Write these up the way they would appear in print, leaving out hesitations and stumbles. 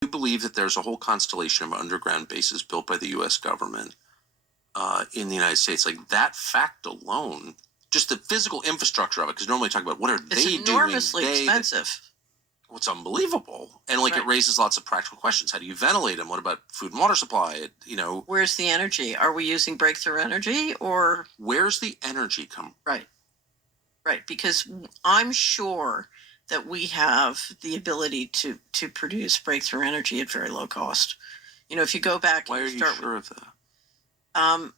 you believe that there's a whole constellation of underground bases built by the U.S. government in the United States. Like that fact alone, just the physical infrastructure of it, because normally we talk about what are they doing? It's enormously expensive. It's unbelievable. And like it raises lots of practical questions. How do you ventilate them? What about food and water supply? Where's the energy? Are we using breakthrough energy or? Where's the energy come? Right. Because I'm sure that we have the ability to produce breakthrough energy at very low cost. If you go back. Why are you sure of that?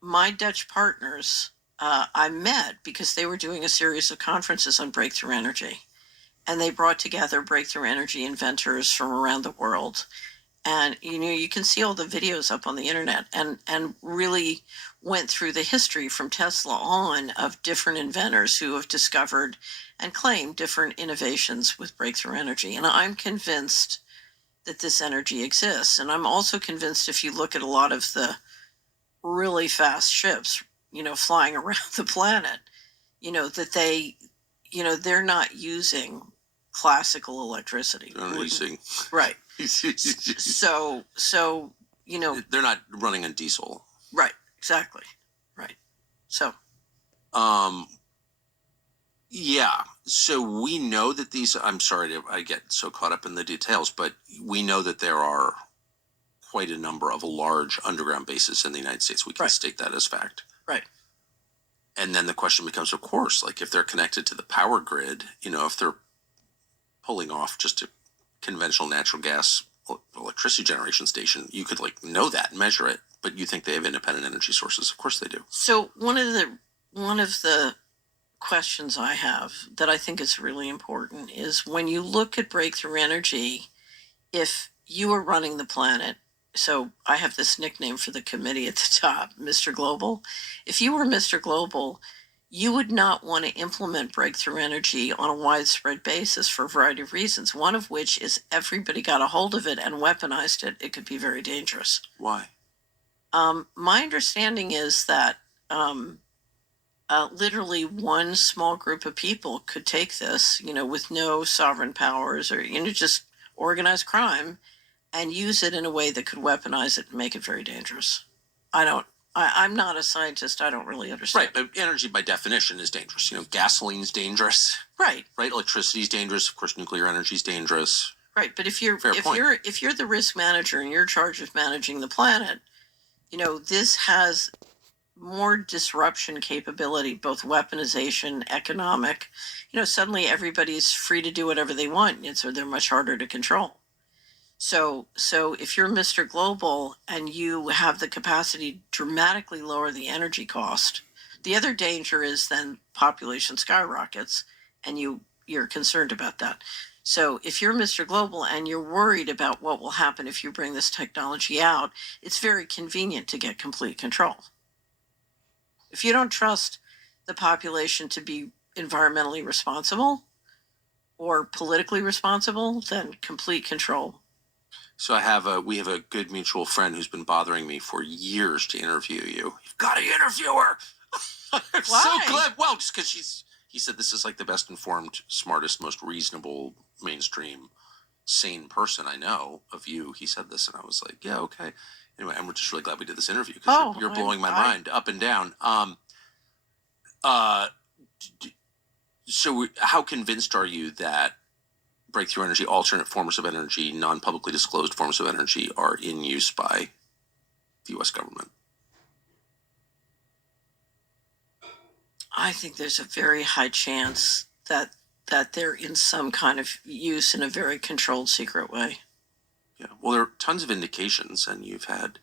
My Dutch partners, I met because they were doing a series of conferences on breakthrough energy. And they brought together breakthrough energy inventors from around the world. And, you can see all the videos up on the internet and really went through the history from Tesla on of different inventors who have discovered and claimed different innovations with breakthrough energy. And I'm convinced that this energy exists. And I'm also convinced if you look at a lot of the really fast ships, flying around the planet, that they're not using classical electricity. They're not using. Right. So, they're not running on diesel. Right. Exactly. Right. So. Yeah. So we know that I'm sorry I get so caught up in the details, but we know that there are quite a number of large underground bases in the United States. We can state that as fact. Right. And then the question becomes, of course, like if they're connected to the power grid, if they're pulling off just a conventional natural gas electricity generation station, you could know that and measure it, but you think they have independent energy sources. Of course they do. So one of the questions I have that I think is really important is when you look at breakthrough energy, if you are running the planet, so I have this nickname for the committee at the top, Mr. Global. If you were Mr. Global, you would not want to implement breakthrough energy on a widespread basis for a variety of reasons, one of which is everybody got a hold of it and weaponized it. It could be very dangerous. Why? My understanding is that literally one small group of people could take this, with no sovereign powers or, just organized crime and use it in a way that could weaponize it and make it very dangerous. I'm not a scientist. I don't really understand. Right, but energy by definition is dangerous. Gasoline's dangerous. Right. Right, electricity's dangerous. Of course, nuclear energy's dangerous. Right, but if you're the risk manager and you're in charge of managing the planet, this has more disruption capability, both weaponization, economic. Suddenly everybody's free to do whatever they want, and so they're much harder to control. So if you're Mr. Global and you have the capacity to dramatically lower the energy cost, the other danger is then population skyrockets, and you're concerned about that. So if you're Mr. Global and you're worried about what will happen if you bring this technology out, it's very convenient to get complete control. If you don't trust the population to be environmentally responsible or politically responsible, then complete control. So we have a good mutual friend who's been bothering me for years to interview you. You've got to interview her. I'm so glad. Well, just because he said this is the best informed, smartest, most reasonable, mainstream, sane person I know of you. He said this, and I was like, yeah, okay. Anyway, and we're just really glad we did this interview because you're blowing my mind up and down. So how convinced are you that breakthrough energy, alternate forms of energy, non-publicly disclosed forms of energy are in use by the U.S. government? I think there's a very high chance that they're in some kind of use in a very controlled, secret way. Yeah, well, there are tons of indications, and you've had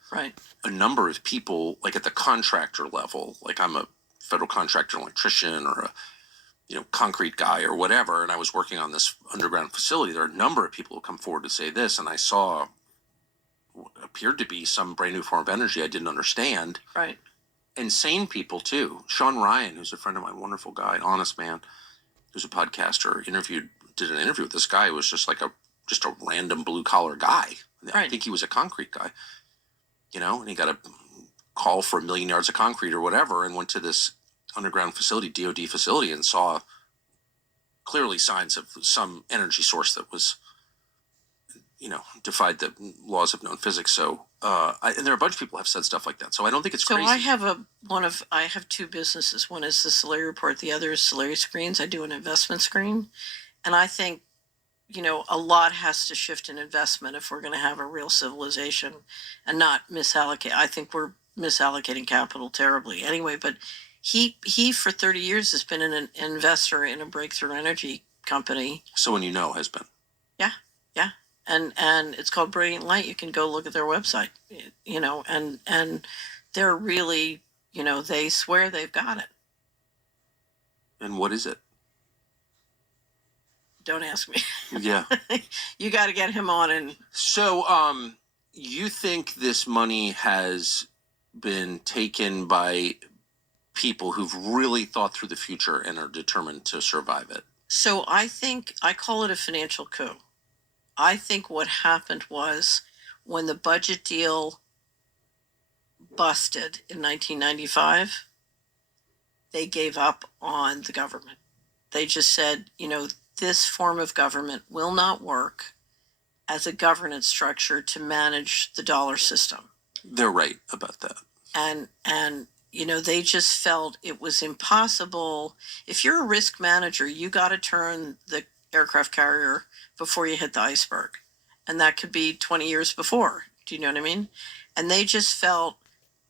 a number of people, at the contractor level, I'm a federal contractor, electrician, or a concrete guy or whatever, and I was working on this underground facility. There are a number of people who come forward to say this, and I saw what appeared to be some brand new form of energy I didn't understand. Right. Insane people too. Sean Ryan, who's a friend of mine, wonderful guy, honest man, who's a podcaster, did an interview with this guy who was just a random blue collar guy. I think he was a concrete guy, and he got a call for 1 million yards of concrete or whatever, and went to this underground facility, DOD facility, and saw clearly signs of some energy source that was defied the laws of known physics. So, and there are a bunch of people who have said stuff like that. So I don't think it's crazy. So I have two businesses. One is the Solari Report. The other is Solari Screens. I do an investment screen. And I think, a lot has to shift in investment if we're going to have a real civilization and not misallocate. I think we're misallocating capital terribly anyway, but he for 30 years has been an investor in a breakthrough energy company. Someone has been. Yeah. And it's called Brilliant Light. You can go look at their website, and they're really, they swear they've got it. And what is it? Don't ask me. Yeah. You got to get him on. And so, you think this money has been taken by people who've really thought through the future and are determined to survive it? So I call it a financial coup. I think what happened was when the budget deal busted in 1995, they gave up on the government. They just said, this form of government will not work as a governance structure to manage the dollar system. They're right about that. And they just felt it was impossible. If you're a risk manager, you got to turn the aircraft carrier before you hit the iceberg. And that could be 20 years before. Do you know what I mean? And they just felt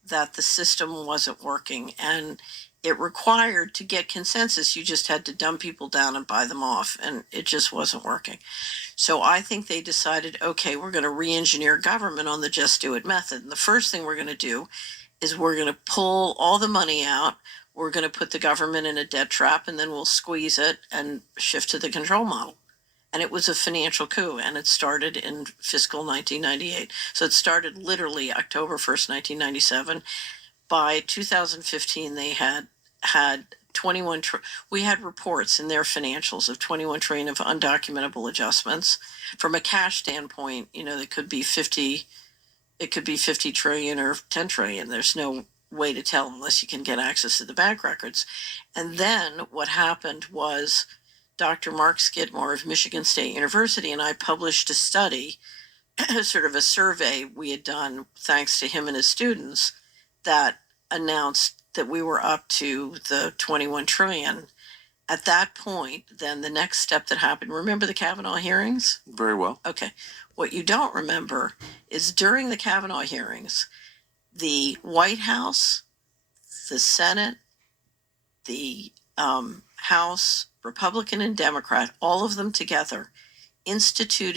that the system wasn't working. And it required, to get consensus, you just had to dumb people down and buy them off. And it just wasn't working. So I think they decided, okay, we're going to re-engineer government on the just do it method. And the first thing we're going to do is we're going to pull all the money out. We're going to put the government in a debt trap, and then we'll squeeze it and shift to the control model. And it was a financial coup, and it started in fiscal 1998. So it started literally October 1st, 1997. By 2015, they had 21. We had reports in their financials of 21 trillion of undocumentable adjustments. From a cash standpoint, it could be 50 trillion or 10 trillion. There's no way to tell unless you can get access to the bank records. And then what happened was Dr. Mark Skidmore of Michigan State University and I published a study, sort of a survey we had done thanks to him and his students, that announced that we were up to the 21 trillion. At that point, then the next step that happened, remember the Kavanaugh hearings? Very well. Okay. What you don't remember is during the Kavanaugh hearings, the White House, the Senate, the House, Republican and Democrat, all of them together, issued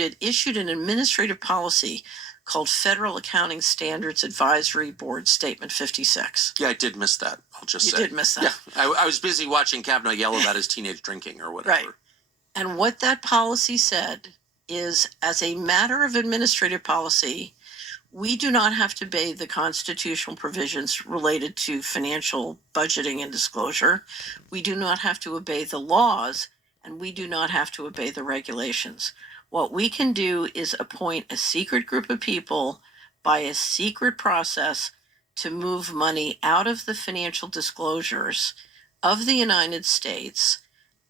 an administrative policy called Federal Accounting Standards Advisory Board Statement 56. Yeah, I did miss that. I'll just say. You did miss that. Yeah, I was busy watching Kavanaugh yell about his teenage drinking or whatever. Right. And what that policy said is, as a matter of administrative policy, we do not have to obey the constitutional provisions related to financial budgeting and disclosure. We do not have to obey the laws, and we do not have to obey the regulations. What we can do is appoint a secret group of people by a secret process to move money out of the financial disclosures of the United States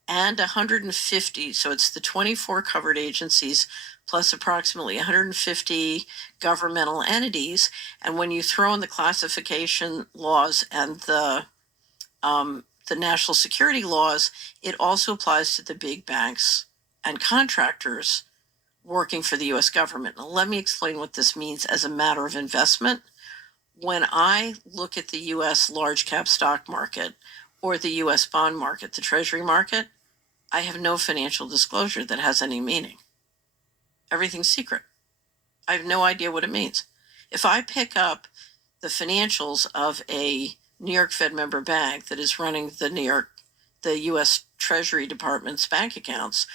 and 150, so it's the 24 covered agencies plus approximately 150 governmental entities. And when you throw in the classification laws and the national security laws, it also applies to the big banks and contractors working for the U.S. government. Now, let me explain what this means as a matter of investment. When I look at the U.S. large cap stock market or the U.S. bond market, the treasury market, I have no financial disclosure that has any meaning. Everything's secret. I have no idea what it means. If I pick up the financials of a New York Fed member bank that is running the U.S. Treasury Department's bank accounts,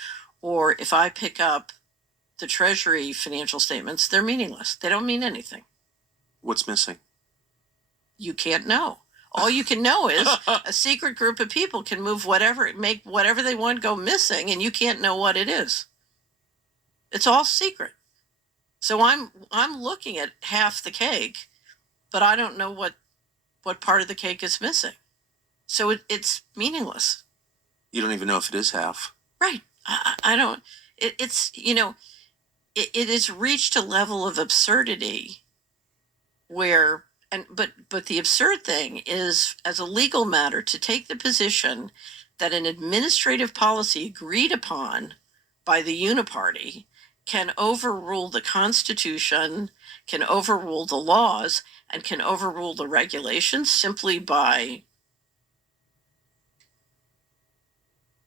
or if I pick up the Treasury financial statements, they're meaningless. They don't mean anything. What's missing? You can't know. All you can know is a secret group of people can make whatever they want go missing, and you can't know what it is. It's all secret. So I'm looking at half the cake, but I don't know what part of the cake is missing. So it's meaningless. You don't even know if it is half. Right. I don't. It's it has reached a level of absurdity where, but the absurd thing is, as a legal matter, to take the position that an administrative policy agreed upon by the uniparty can overrule the Constitution, can overrule the laws, and can overrule the regulations simply by,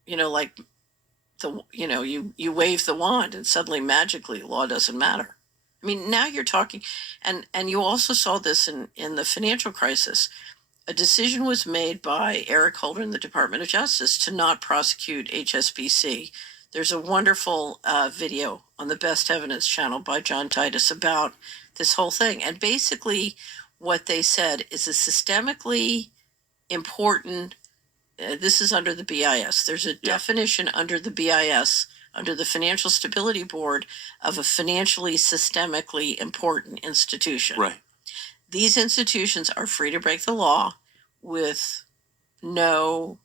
like you wave the wand and suddenly magically law doesn't matter. I mean, now you're talking, and you also saw this in the financial crisis. A decision was made by Eric Holder in the Department of Justice to not prosecute HSBC. There's a wonderful video on the Best Evidence channel by John Titus about this whole thing. And basically what they said is a systemically important, this is under the BIS. There's a definition under the BIS, under the Financial Stability Board, of a financially systemically important institution. Right. These institutions are free to break the law with they're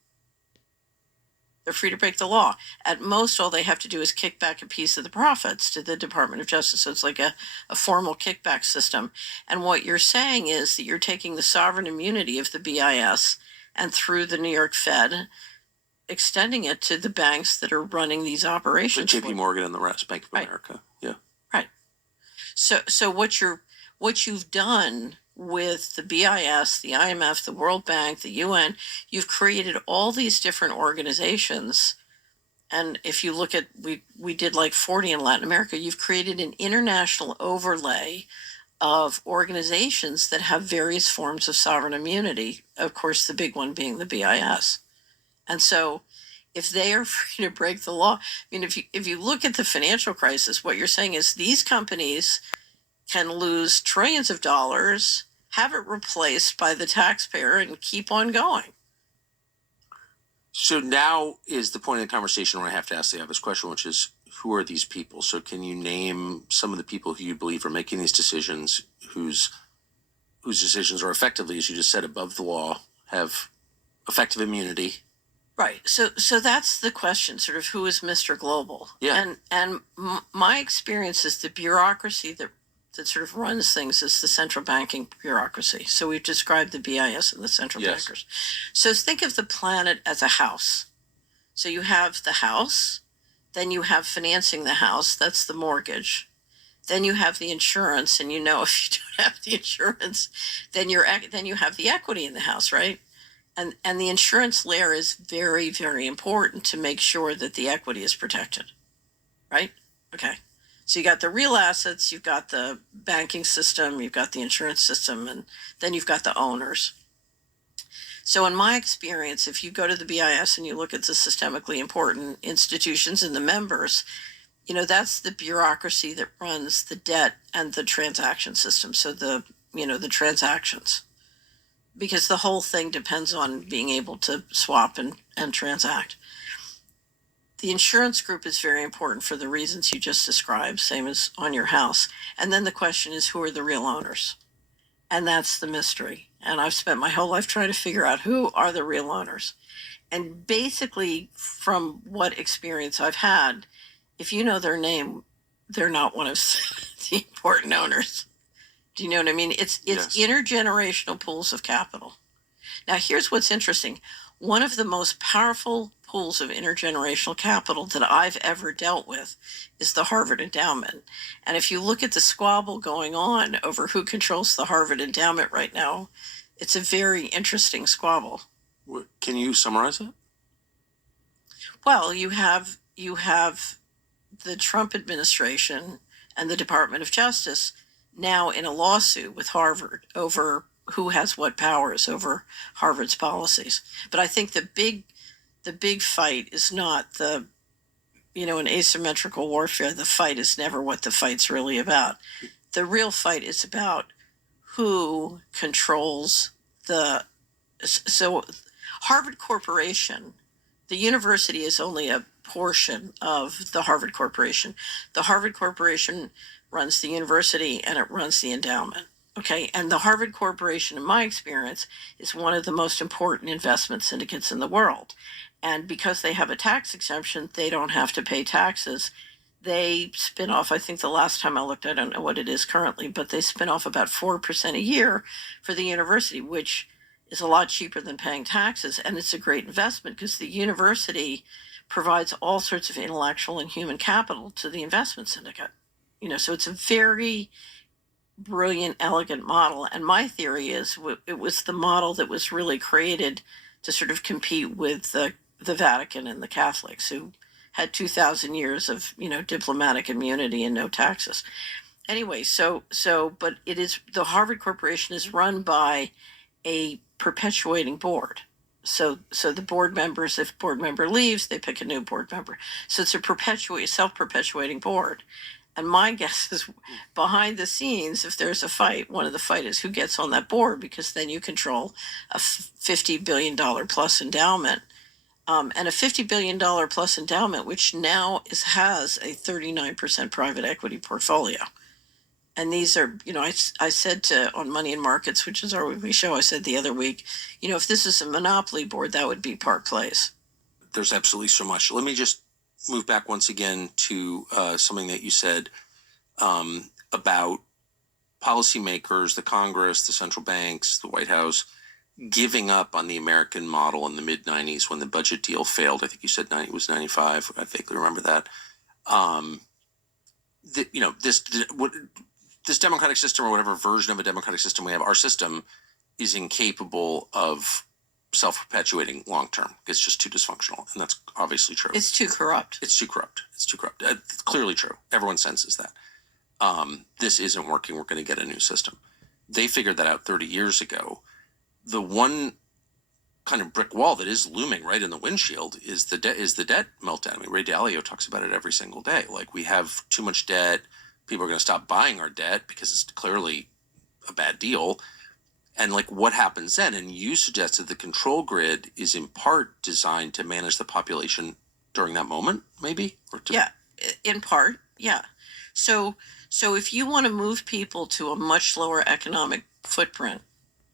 free to break the law. At most, all they have to do is kick back a piece of the profits to the Department of Justice. So it's like a formal kickback system. And what you're saying is that you're taking the sovereign immunity of the BIS and through the New York Fed, extending it to the banks that are running these operations. JP Morgan and the rest, Bank of America. Yeah. Right. So what you've done with the BIS, the IMF, the World Bank, the UN, you've created all these different organizations. And if you look at, we did like 40 in Latin America, you've created an international overlay of organizations that have various forms of sovereign immunity. Of course, the big one being the BIS. And so if they are free to break the law, I mean, if you look at the financial crisis, what you're saying is these companies can lose trillions of dollars, have it replaced by the taxpayer, and keep on going. So now is the point of the conversation where I have to ask the obvious question, which is, who are these people? So can you name some of the people who you believe are making these decisions, whose decisions are effectively, as you just said, above the law, have effective immunity? Right. So that's the question, sort of, who is Mr. Global? Yeah. And my experience is the bureaucracy that sort of runs things is the central banking bureaucracy. So we've described the BIS and the central bankers. So think of the planet as a house. So you have the house, then you have financing the house, that's the mortgage. Then you have the insurance, and if you don't have the insurance, then you have the equity in the house, right? And the insurance layer is very, very important to make sure that the equity is protected, right? Okay. So you got the real assets, you've got the banking system, you've got the insurance system, and then you've got the owners. So in my experience, if you go to the BIS and you look at the systemically important institutions and the members, that's the bureaucracy that runs the debt and the transaction system. So the transactions, because the whole thing depends on being able to swap and transact. The insurance group is very important for the reasons you just described, same as on your house. And then the question is, who are the real owners? And that's the mystery. And I've spent my whole life trying to figure out who are the real owners. And basically, from what experience I've had, if you know their name, they're not one of the important owners. Do you know what I mean? It's Yes. Intergenerational pools of capital. Now, here's what's interesting. One of the most powerful pools of intergenerational capital that I've ever dealt with is the Harvard Endowment. And if you look at the squabble going on over who controls the Harvard Endowment right now, it's a very interesting squabble. Can you summarize it? Well, you have the Trump administration and the Department of Justice now in a lawsuit with Harvard over who has what powers over Harvard's policies. But I think the big fight is not in asymmetrical warfare, the fight is never what the fight's really about. The real fight is about who controls so Harvard Corporation, the university is only a portion of the Harvard Corporation. The Harvard Corporation runs the university and it runs the endowment. Okay, and the Harvard Corporation, in my experience, is one of the most important investment syndicates in the world. And because they have a tax exemption, they don't have to pay taxes. they spin off, I think the last time I looked, I don't know what it is currently, but they spin off about 4% a year for the university, which is a lot cheaper than paying taxes. And it's a great investment because the university provides all sorts of intellectual and human capital to the investment syndicate. So it's a very brilliant, elegant model. And my theory is it was the model that was really created to sort of compete with the Vatican and the Catholics, who had 2,000 years of diplomatic immunity and no taxes. Anyway, but it is, the Harvard Corporation is run by a perpetuating board. So the board members, if board member leaves, they pick a new board member. So it's a self-perpetuating board. And my guess is behind the scenes, if there's a fight, one of the fight is who gets on that board, because then you control a $50 billion plus endowment. And a $50 billion plus endowment, which now has a 39% private equity portfolio. And these are, I said on Money and Markets, which is our weekly show, I said the other week, if this is a monopoly board, that would be Park Place. There's absolutely so much. Let me just move back once again to something that you said about policymakers, the Congress, the central banks, the White House, giving up on the American model in the mid-90s when the budget deal failed. I think you said it was 95. I vaguely remember that. This democratic system, or whatever version of a democratic system we have, our system is incapable of self-perpetuating long-term. It's just too dysfunctional, and that's obviously true. It's too corrupt. It's too corrupt. It's clearly true. Everyone senses that. This isn't working. We're going to get a new system. They figured that out 30 years ago. The one kind of brick wall that is looming right in the windshield is the debt meltdown. I mean, Ray Dalio talks about it every single day. Like, we have too much debt. People are going to stop buying our debt because it's clearly a bad deal. And what happens then? And you suggested the control grid is in part designed to manage the population during that moment, maybe? Yeah, in part, yeah. So if you want to move people to a much lower economic footprint,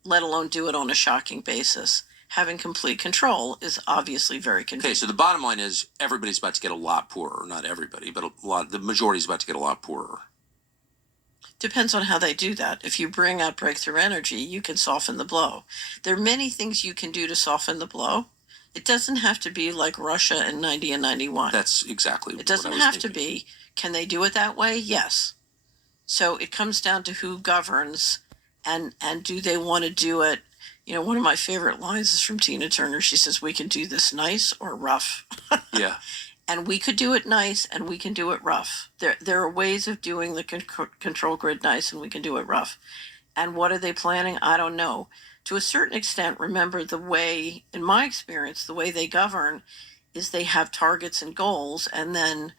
let alone do it on a shocking basis, having complete control is obviously very convenient. Okay, so the bottom line is everybody's about to get a lot poorer. Not everybody, but the majority is about to get a lot poorer. Depends on how they do that. If you bring out breakthrough energy, you can soften the blow. There are many things you can do to soften the blow. It doesn't have to be like Russia in 90 and 91. That's exactly it doesn't have to be. Can they do it that way? Yes. So it comes down to who governs, and do they want to do it. One of my favorite lines is from Tina Turner. She says, we can do this nice or rough. Yeah. And we could do it nice, and we can do it rough. There are ways of doing the control grid nice, and we can do it rough. And what are they planning? I don't know. To a certain extent, remember, the way, in my experience, the way they govern is they have targets and goals, and then,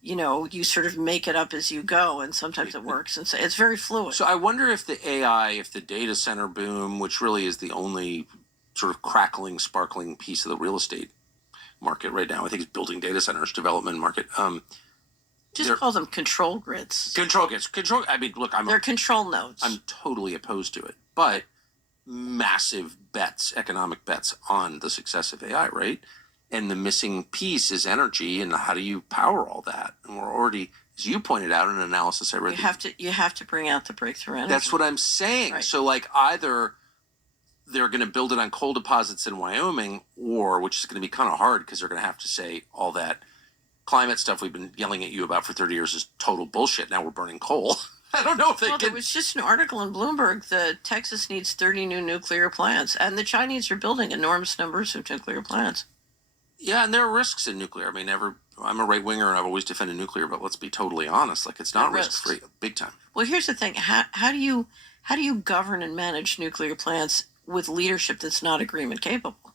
you sort of make it up as you go, and sometimes it works. And so it's very fluid. So I wonder if the AI, if the data center boom, which really is the only sort of crackling, sparkling piece of the real estate market right now, I think it's building data centers, development market. Just call them control grids. Control grids. I mean, look, they're control nodes. I'm totally opposed to it, but massive bets, economic bets on the success of AI, right? And the missing piece is energy, and how do you power all that? And we're already, as you pointed out in an analysis I read, you have to bring out the breakthrough energy. That's what I'm saying. Right. So either they're going to build it on coal deposits in Wyoming, or, which is going to be kind of hard because they're going to have to say all that climate stuff we've been yelling at you about for 30 years is total bullshit. Now we're burning coal. I don't know if they can. There was just an article in Bloomberg that Texas needs 30 new nuclear plants, and the Chinese are building enormous numbers of nuclear plants. Yeah, and there are risks in nuclear. I mean, I'm a right winger, and I've always defended nuclear, but let's be totally honest. It's not risk free, big time. Well, here's the thing: how do you govern and manage nuclear plants with leadership that's not agreement capable?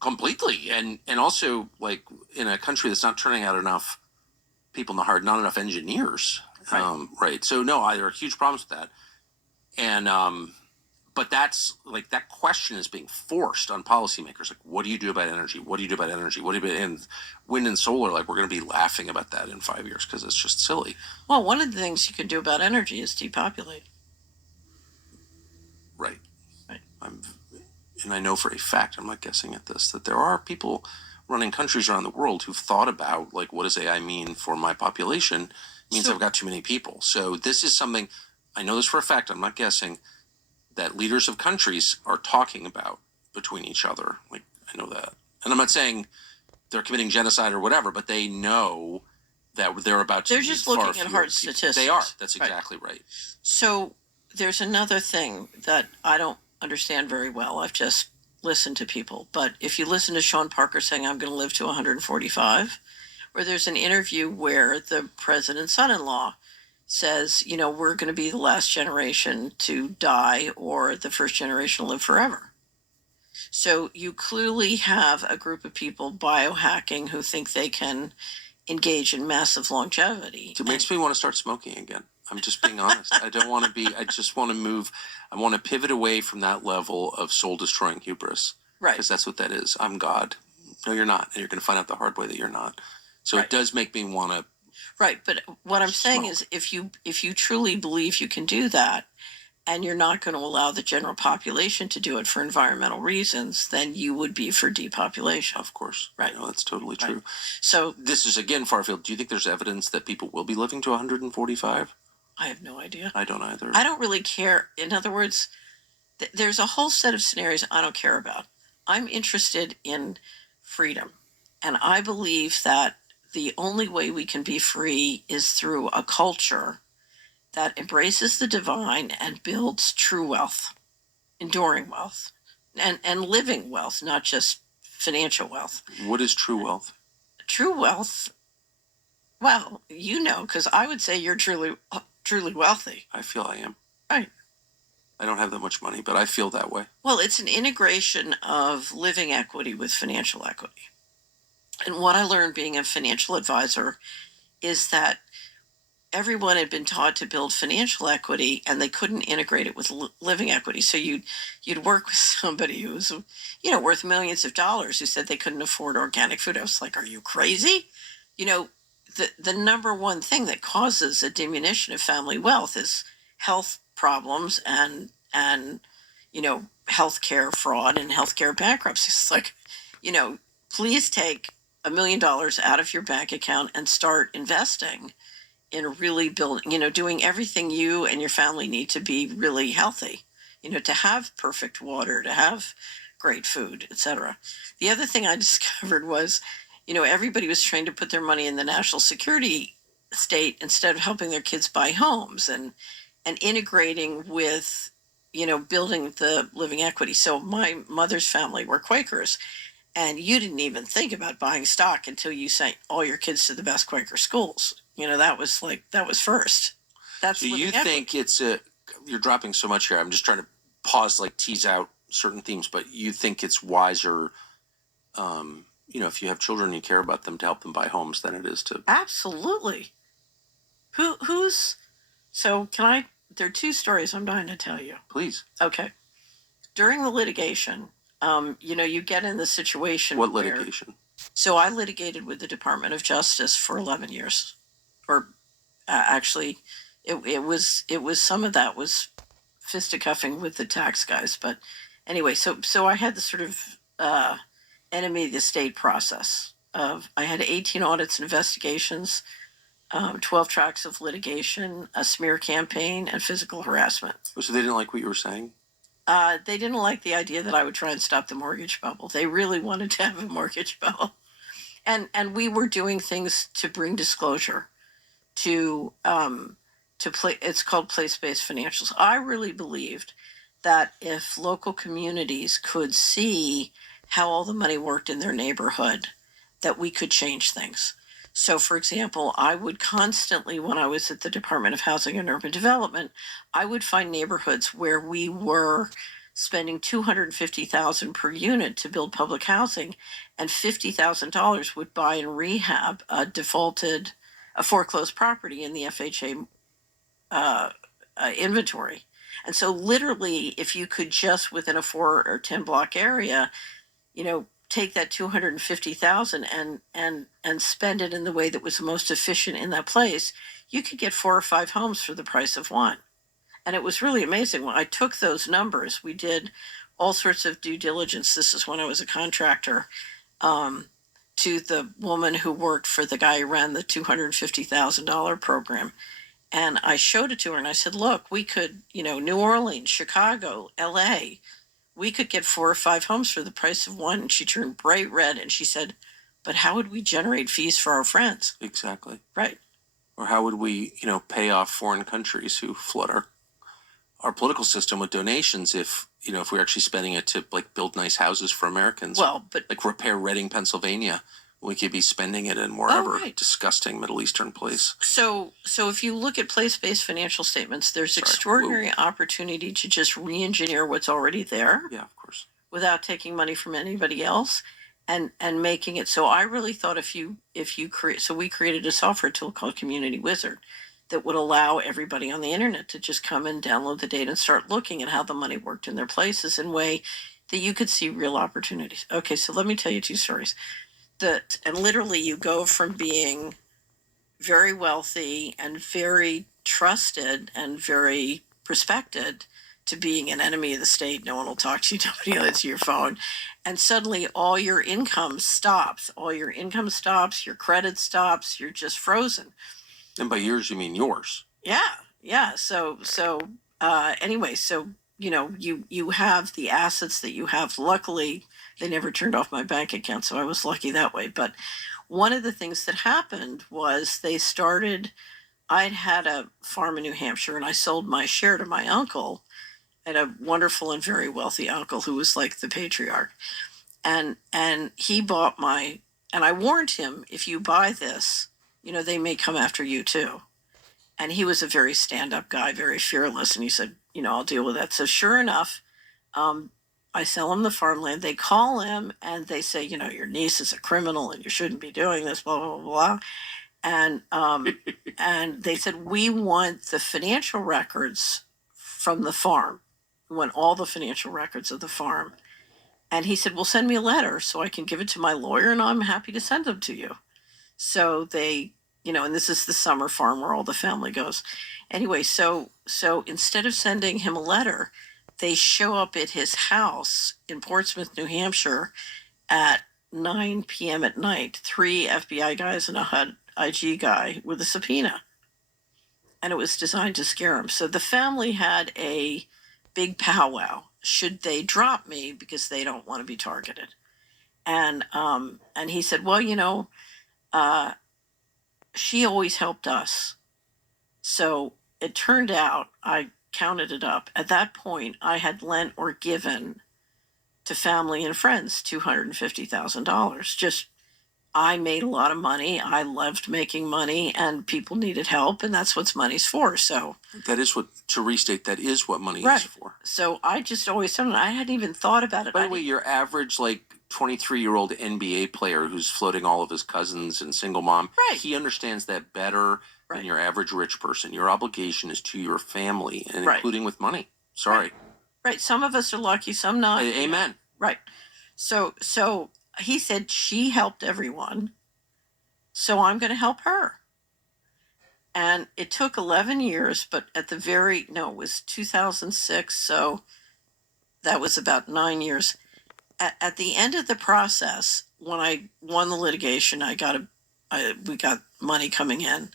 Completely, and also in a country that's not turning out enough people in the hard, not enough engineers. Right. Right. So no, there are huge problems with that, and but that's that question is being forced on policymakers. What do you do about energy? What do you do about energy? What do you do about wind and solar? We're going to be laughing about that in 5 years because it's just silly. Well, one of the things you can do about energy is depopulate. Right. And I know for a fact, I'm not guessing at this, that there are people running countries around the world who've thought about, like, what does AI mean for my population? It means I've got too many people. So this is something, I know this for a fact, I'm not guessing, that leaders of countries are talking about between each other. Like, I know that. And I'm not saying they're committing genocide or whatever, but they know that they're about to. They're just looking at hard statistics. They are. That's exactly right. So there's another thing that I don't understand very well. I've just listened to people, but if you listen to Sean Parker saying I'm going to live to 145, or there's an interview where the president's son-in-law says, you know, we're going to be the last generation to die or the first generation to live forever. So you clearly have a group of people biohacking who think they can engage in massive longevity. It makes me want to start smoking again. I'm just being honest. I don't want to be, I just want to move. I want to pivot away from that level of soul destroying hubris. Right. Because that's what that is. I'm God. No, you're not. And you're going to find out the hard way that you're not. So it does make me want to. Right. But what I'm saying is if you truly believe you can do that, and you're not going to allow the general population to do it for environmental reasons, then you would be for depopulation. Of course. Right. No, that's totally true. Right. So this is, again, far field. Do you think there's evidence that people will be living to 145? I have no idea. I don't either. I don't really care. In other words, there's a whole set of scenarios I don't care about. I'm interested in freedom. And I believe that the only way we can be free is through a culture that embraces the divine and builds true wealth, enduring wealth, and living wealth, not just financial wealth. What is true wealth? True wealth, well, you know, because I would say you're truly wealthy. I feel I am. Right. I don't have that much money, but I feel that way. Well, it's an integration of living equity with financial equity. And what I learned being a financial advisor is that everyone had been taught to build financial equity and they couldn't integrate it with living equity. So you'd work with somebody who was, you know, worth millions of dollars who said they couldn't afford organic food. I was like, are you crazy? You know, the number one thing that causes a diminution of family wealth is health problems and you know, healthcare fraud and healthcare bankruptcy. It's like, you know, please take $1 million out of your bank account and start investing in really building, you know, doing everything you and your family need to be really healthy, you know, to have perfect water, to have great food, etc. The other thing I discovered was, you know, everybody was trying to put their money in the national security state instead of helping their kids buy homes and integrating with, you know, building the living equity. So my mother's family were Quakers, and you didn't even think about buying stock until you sent all your kids to the best Quaker schools. You know, that was first. That's so you think it's you're dropping so much here. I'm just trying to pause, like tease out certain themes, but you think it's wiser, you know, if you have children, you care about them, to help them buy homes than it is to. Absolutely. Who's, so can I, there are two stories I'm dying to tell you. Please. Okay. During the litigation, you know, you get in the situation. What litigation? So I litigated with the Department of Justice for 11 years. Or actually, it was some of that was fisticuffing with the tax guys. But anyway, so I had the sort of enemy of the state process of, I had 18 audits and investigations, 12 tracks of litigation, a smear campaign, and physical harassment. So they didn't like what you were saying? They didn't like the idea that I would try and stop the mortgage bubble. They really wanted to have a mortgage bubble. And we were doing things to bring disclosure to play. It's called place-based financials. I really believed that if local communities could see how all the money worked in their neighborhood, that we could change things. So, for example, I would constantly, when I was at the Department of Housing and Urban Development, I would find neighborhoods where we were spending $250,000 per unit to build public housing, and $50,000 would buy and rehab a foreclosed property in the FHA inventory. And so literally, if you could just within a 4 or 10 block area, you know, take that $250,000 and spend it in the way that was the most efficient in that place, you could get 4 or 5 homes for the price of one. And it was really amazing. When I took those numbers, we did all sorts of due diligence. This is when I was a contractor. to the woman who worked for the guy who ran the $250,000 program. And I showed it to her and I said, look, we could, New Orleans, Chicago, LA, we could get 4 or 5 homes for the price of one. And she turned bright red and she said, but how would we generate fees for our friends? Exactly. Right. Or how would we, pay off foreign countries who flood our political system with donations if we're actually spending it to build nice houses for Americans? Well, but repair Reading, Pennsylvania. We could be spending it in wherever disgusting Middle Eastern place. So if you look at place-based financial statements, there's extraordinary opportunity to just re-engineer what's already there. Yeah, of course. Without taking money from anybody else, and making it so. I really thought if you create, so we created a software tool called Community Wizard that would allow everybody on the internet to just come and download the data and start looking at how the money worked in their places in a way that you could see real opportunities. Okay, so let me tell you 2 stories. And literally you go from being very wealthy and very trusted and very respected to being an enemy of the state. No one will talk to you, nobody will answer your phone. And suddenly all your income stops. All your income stops, your credit stops, you're just frozen. And by yours, you mean yours. Yeah. So anyway, so you have the assets that you have. Luckily, they never turned off my bank account, so I was lucky that way. But one of the things that happened was I'd had a farm in New Hampshire and I sold my share to my uncle. I had a wonderful and very wealthy uncle who was like the patriarch. And he bought and I warned him, if you buy this, they may come after you too. And he was a very stand-up guy, very fearless. And he said, I'll deal with that. So sure enough, I sell him the farmland. They call him and they say, your niece is a criminal and you shouldn't be doing this, blah, blah, blah, blah. And and they said, we want the financial records from the farm. We want all the financial records of the farm. And he said, well, send me a letter so I can give it to my lawyer and I'm happy to send them to you. So they, and this is the summer farm where all the family goes. Anyway, so instead of sending him a letter, they show up at his house in Portsmouth, New Hampshire at 9 p.m. at night, 3 FBI guys and a HUD IG guy with a subpoena. And it was designed to scare him. So the family had a big powwow. Should they drop me because they don't want to be targeted? And he said, well, she always helped us. So it turned out, I counted it up. At that point, I had lent or given to family and friends $250,000. Just, I made a lot of money. I loved making money and people needed help. And that's what money's for. So that is to restate, that is what money is for. So I just always done it. I hadn't even thought about it. By the way, your average 23-year-old NBA player who's floating all of his cousins and single mom, he understands that better than your average rich person. Your obligation is to your family, and including with money. Sorry. Right. Some of us are lucky, some not. Amen. Right. So he said she helped everyone, so I'm going to help her. And it took 11 years, but it was 2006, so that was about 9 years. At the end of the process, when I won the litigation, we got money coming in.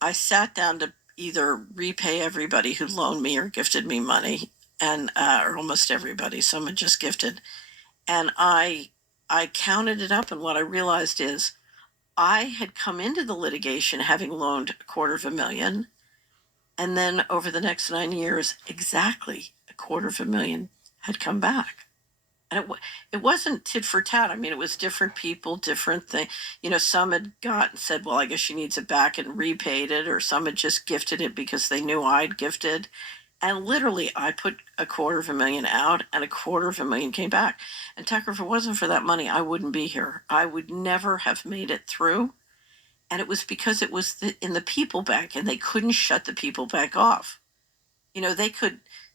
I sat down to either repay everybody who loaned me or gifted me money, and or almost everybody. Some had just gifted, and I counted it up, and what I realized is I had come into the litigation having loaned $250,000, and then over the next 9 years, exactly $250,000 had come back. And it wasn't tit for tat. I mean, it was different people, different things. Some had got and said, well, I guess she needs it back and repaid it, or some had just gifted it because they knew I'd gifted. And literally, I put $250,000 out and $250,000 came back. And Tucker, if it wasn't for that money, I wouldn't be here. I would never have made it through. And it was because it was in the people bank, and they couldn't shut the people bank off.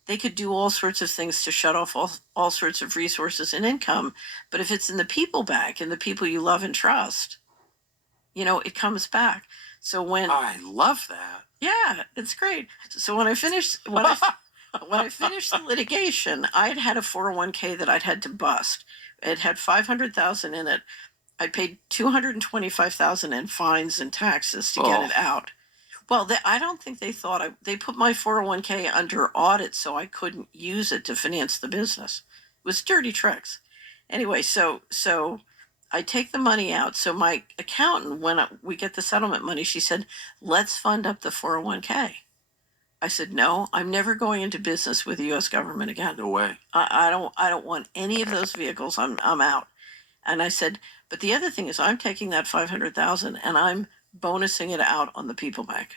They could do all sorts of things to shut off all sorts of resources and income. But if it's in the people bank and the people you love and trust, it comes back. So when I love that. Yeah, it's great. So when I finished when I finished the litigation, I had a 401k that I'd had to bust. It had $500,000 in it. I paid $225,000 in fines and taxes to get it out. Well, I don't think they thought they put my 401k under audit so I couldn't use it to finance the business. It was dirty tricks. Anyway, so I take the money out. So my accountant, when we get the settlement money, she said, let's fund up the 401k. I said, no, I'm never going into business with the U.S. government again. No way. I don't want any of those vehicles. I'm out. And I said, but the other thing is I'm taking that $500,000 and I'm bonusing it out on the People Bank.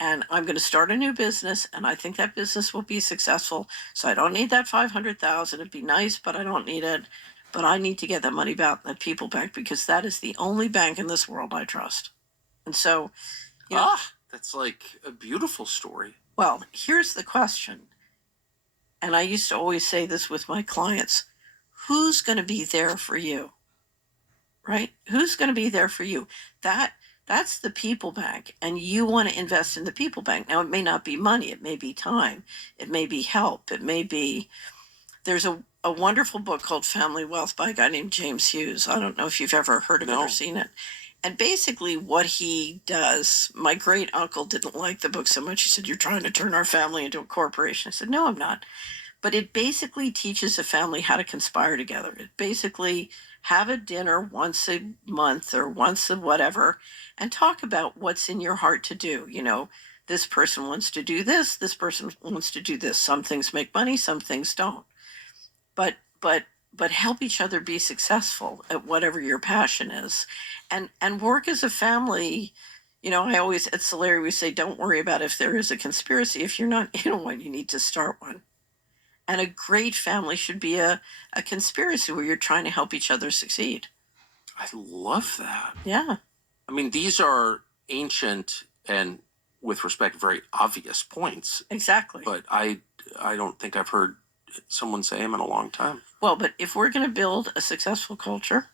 And I'm going to start a new business, and I think that business will be successful. So I don't need that $500,000. It'd be nice, but I don't need it. But I need to get that money back, that People Bank, because that is the only bank in this world I trust. And so, that's like a beautiful story. Well, here's the question. And I used to always say this with my clients. Who's going to be there for you? Right? Who's going to be there for you? That's the People Bank, and you want to invest in the People Bank. Now, it may not be money. It may be time. It may be help. It may be... There's a wonderful book called Family Wealth by a guy named James Hughes. I don't know if you've ever heard of it or seen it. And basically what he does, my great uncle didn't like the book so much. He said, you're trying to turn our family into a corporation. I said, no, I'm not. But it basically teaches a family how to conspire together. It basically have a dinner once a month or once a whatever and talk about what's in your heart to do. You know, this person wants to do this. This person wants to do this. Some things make money, some things don't. But help each other be successful at whatever your passion is, and work as a family. You know, I always at Solari we say, don't worry about if there is a conspiracy. If you're not in one, you need to start one. And a great family should be a conspiracy where you're trying to help each other succeed. I love that. Yeah. I mean, these are ancient and, with respect, very obvious points. Exactly. But I don't think I've heard someone say them in a long time. Well, but if we're going to build a successful culture,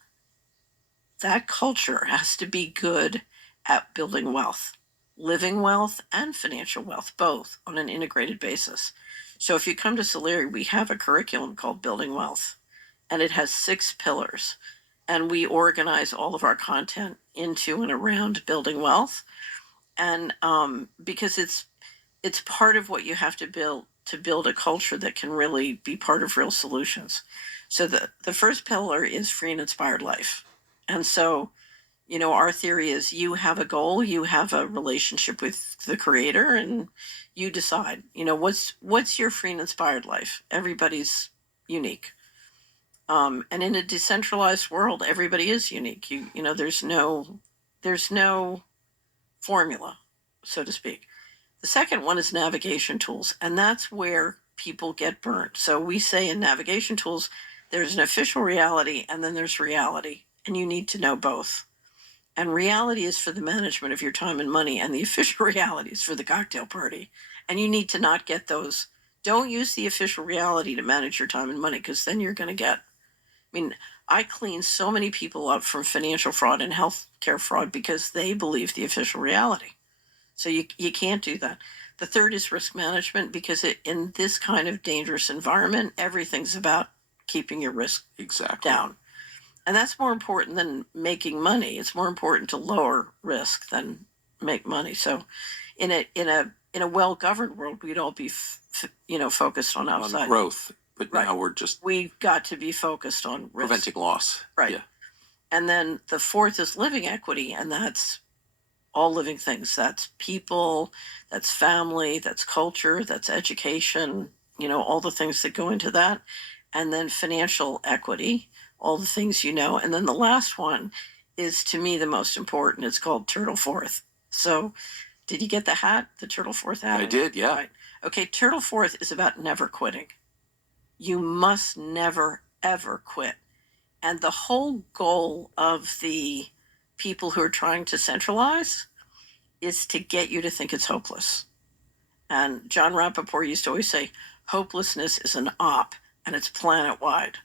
that culture has to be good at building wealth, living wealth and financial wealth, both on an integrated basis. So if you come to Solari, we have a curriculum called Building Wealth, and it has 6 pillars. And we organize all of our content into and around building wealth. And because it's part of what you have to build a culture that can really be part of real solutions. So the first pillar is free and inspired life. And so, you know, our theory is you have a goal, you have a relationship with the creator, and you decide, you know, what's your free and inspired life? Everybody's unique. And in a decentralized world, everybody is unique. You know, there's no formula, so to speak. The second one is navigation tools, and that's where people get burnt. So we say in navigation tools, there's an official reality and then there's reality, and you need to know both. And reality is for the management of your time and money, and the official reality is for the cocktail party. And you need to not get those. Don't use the official reality to manage your time and money, because then you're going to get, I mean, I clean so many people up from financial fraud and healthcare fraud because they believe the official reality. So you can't do that. The third is risk management, because in this kind of dangerous environment, everything's about keeping your risk down. And that's more important than making money. It's more important to lower risk than make money. So in a well-governed world, we'd all be focused on outside growth. But right. Now we've got to be focused on risk. Preventing loss. Right. Yeah. And then the fourth is living equity, and that's all living things. That's people, that's family, that's culture, that's education, you know, all the things that go into that. And then financial equity, all the things you know. And then the last one is, to me, the most important. It's called Turtle Fourth. So did you get the hat, the Turtle Fourth hat? I did, yeah. Right. Okay, Turtle Fourth is about never quitting. You must never, ever quit. And the whole goal of the people who are trying to centralize is to get you to think it's hopeless. And John Rappaport used to always say, hopelessness is an op, and it's planet-wide.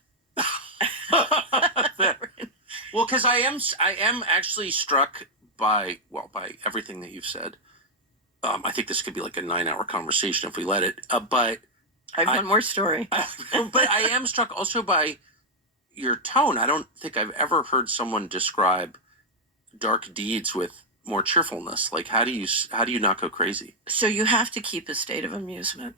Well, because I am actually struck by everything that you've said. I think this could be like a 9-hour conversation if we let it. But I have one more story. But I am struck also by your tone, I don't think I've ever heard someone describe dark deeds with more cheerfulness. Like, how do you not go crazy? So you have to keep a state of amusement.